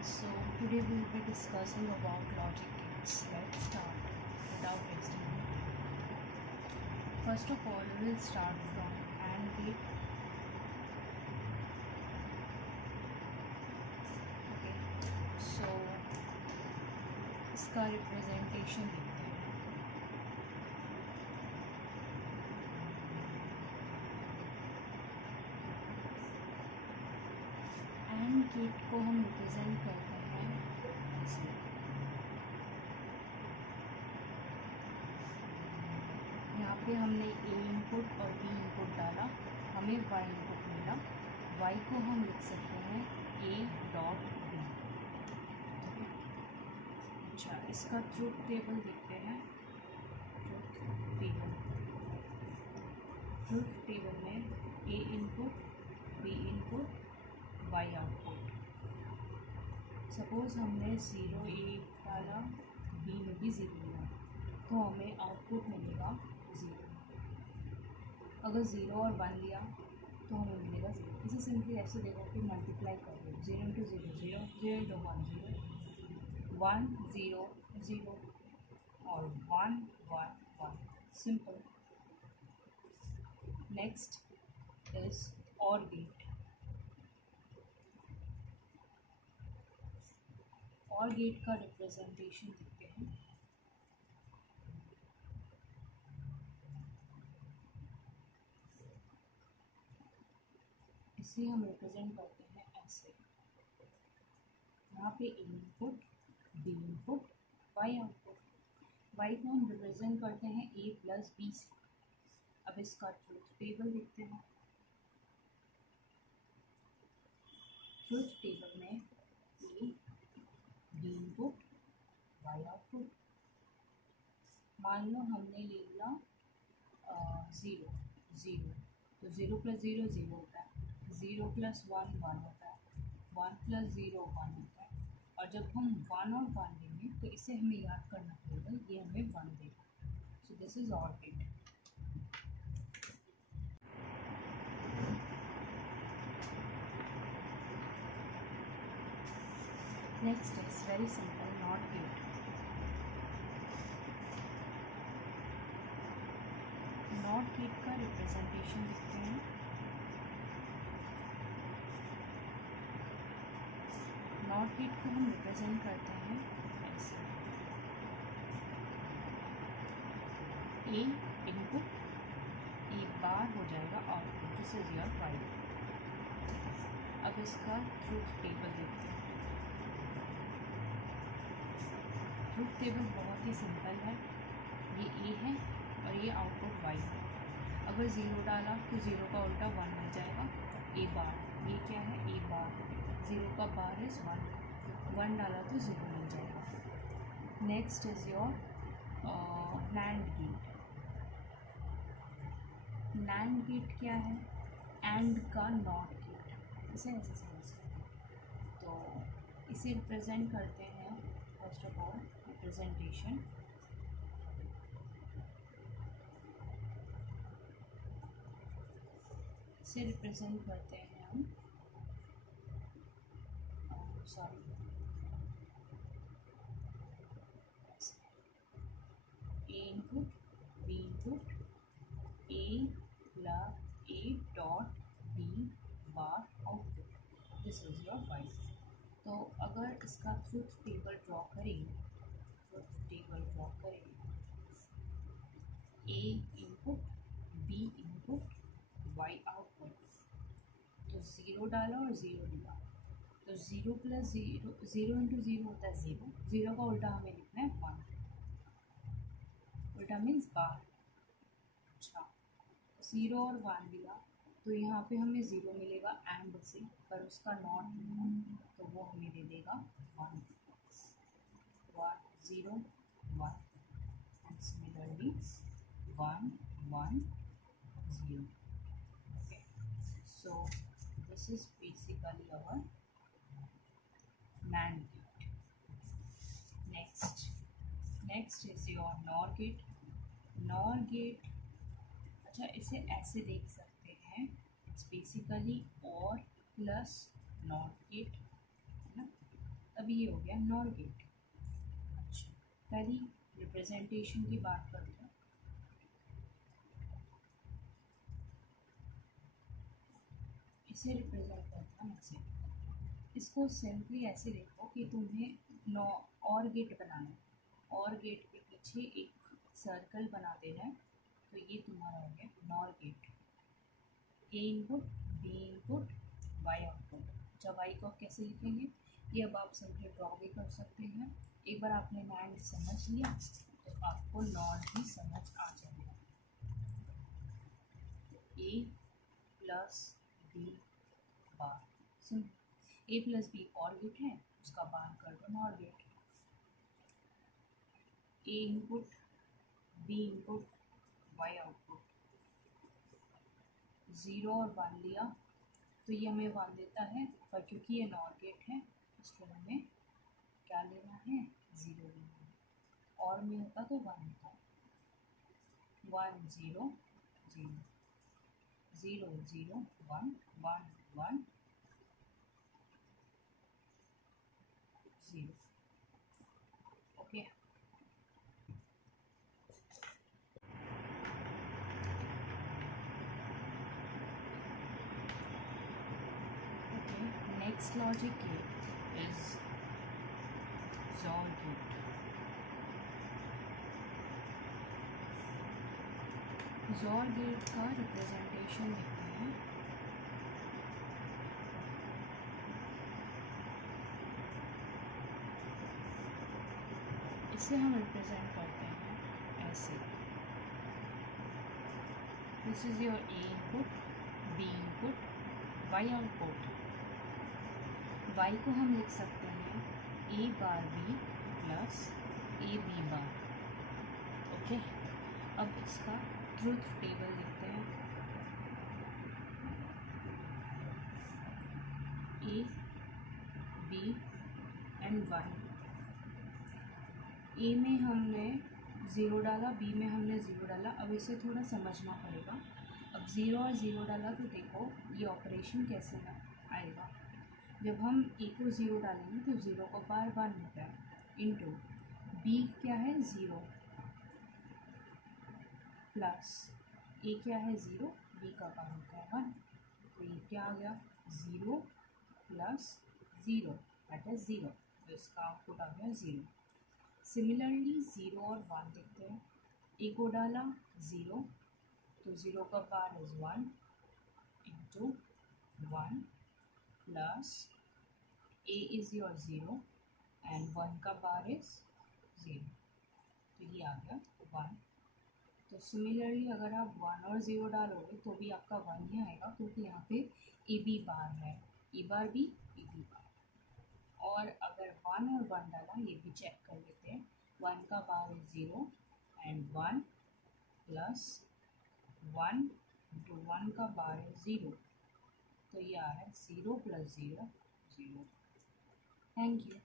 So today we will be discussing about logic gates. Let's start without wasting time. First of all, we will start from AND gate. Okay, so इसका representation देखते हैं. AND gate को हम represent करते हैं ऐसे. यहाँ पे हमने A इनपुट और B इनपुट डाला, हमें Y इनपुट मिला. Y को हम लिख सकते हैं A डॉट B. अच्छा, इसका ट्रुथ टेबल देखते हैं. ट्रुथ टेबल में A input, B input, Y output. Suppose हमने 0 A डाला, B में भी 0 मिला, तो हमें आउटपुट मिलेगा 0. अगर 0 और 1 लिया तो हमें मिलेगा 0. इसे सिंपली ऐसे देखो कि मल्टीप्लाई कर दो. 0 इंटू 0 0, 0 इंटू 1 0, 1 0 0 और 1 1 1. Simple. Next is OR gate. OR gate का रिप्रेजेंटेशन देखते हैं. इसे हम रिप्रेजेंट करते हैं ऐसे. यहाँ पे A input, B input, Y output. Y को हम रिप्रेजेंट करते हैं A प्लस B से. अब इसका ट्रुथ टेबल देखते हैं. ट्रुथ टेबल में A, B input, Y output. मान लो हमने ले लिया 0 0, तो 0 प्लस 0 0 होता है. 0 प्लस 1 1 होता है. 1 प्लस 0 1 होता है. और जब हम 1 और 1 लेंगे तो इसे हमें याद करना पड़ेगा, ये हमें 1 देगा. So this is OR gate. Next is very simple, NOT gate. NOT gate का रिप्रेजेंटेशन देखते हैं. NOT गेट को हम रिप्रेजेंट करते हैं ऐसे. A इनपुट, A बार हो जाएगा output. This is your Y. अब इसका ट्रुथ टेबल देखते हैं. ट्रुथ टेबल बहुत ही सिंपल है. ये A है और ये आउटपुट Y है. अगर 0 डाला तो 0 का उल्टा 1 मिल जाएगा. A बार, ये क्या है? A बार. 0 का बार इज 1. 1 डाला तो 0 मिल जाएगा. Next is your NAND gate. NAND gate क्या है? AND का NOT गेट. इसे ऐसे समझते हैं. तो इसे रिप्रेजेंट करते हैं. First of all representation. इसे रिप्रेजेंट करते हैं हम, sorry, A input, B input, A plus A dot B bar output. This is your Y. तो अगर इसका ट्रुथ टेबल ड्रॉ करें, A input, B input, Y output. तो 0 डाला और 0 लिया, तो 0 प्लस 0 0 इंटू 0 होता है 0. 0 का उल्टा हमें लिखना है 1. उल्टा मीन्स बार. अच्छा, 0 और 1 लिया तो यहाँ पे हमें 0 मिलेगा AND से, पर उसका नॉट मिला तो वो हमें दे देगा 1 0 1. And similarly 1 1 0. Okay, so this is basically our NAND gate. Next is your NOR gate. NOR gate, अच्छा, इसे ऐसे देख सकते हैं. It's basically OR plus NOT gate, है ना. अब ये हो गया नॉर गेट। अच्छा, पहली रिप्रेजेंटेशन की बात करते हैं। इसे रिप्रेजेंट करते हैं ऐसे। इसको सिंपली ऐसे देखो कि तुम्हें नौ और गेट बनाना है, और गेट के पीछे एक सर्कल बना देना है। तो ये तुम्हारा हो गया nor gate. A input, B input, Y output. जब वाई को आप कैसे लिखेंगे ये अब आप सिंपली ड्रॉ भी कर सकते हैं। एक बार आपने NAND समझ लिया तो आपको नॉर भी समझ आ जाएगा। A plus B bar, simple. A plus B or gate है, उसका बार कर दो nor gate. A input, B input, Y output. 0 और 1 लिया तो ये हमें 1 देता है, पर क्योंकि ये नॉर गेट है इसलिए हमें क्या लेना है, 0 लेना है। और में होता तो 1 होता। 1 0 0 0 0 1 1 1 0। Okay, next logic gate is XOR gate. XOR gate का रिप्रेजेंटेशन देखते हैं। इसे हम रिप्रेजेंट करते हैं ऐसे। This is your A input, B input, Y output. Y को हम लिख सकते हैं A bar B plus A B bar. Okay, अब इसका ट्रूथ टेबल लिखते हैं। A B and 1। ए में हमने 0 डाला, बी में हमने 0 डाला। अब इसे थोड़ा समझना पड़ेगा। अब 0 और 0 डाला तो देखो ये ऑपरेशन कैसे आएगा। जब हम ए को 0 डालेंगे तो 0 का बार 1 होता है, इंटू बी क्या है 0 प्लस ए क्या है 0, बी का बार होता है 1। तो ये क्या आ गया 0 प्लस 0 दैट इज 0। तो इसका आउटपुट आ गया 0। सिमिलरली 0 और 1 देखते हैं। ए को डाला 0 तो 0 का bar is 1 into 1 plus A is your 0 and 1 का बार इज 0। तो ये आ गया 1। तो सिमिलरली अगर आप 1 और 0 डालोगे तो भी आपका 1 ही आएगा, क्योंकि यहाँ पे ए बी बार है, ए बार बी ए बी बार। और अगर 1 और 1 डाला, ये भी चेक कर लेते हैं। 1 का bar is 0 and 1 plus 1 into 1 का बार इज 0। तो ये आ रहा है 0 प्लस 0 0। Thank you.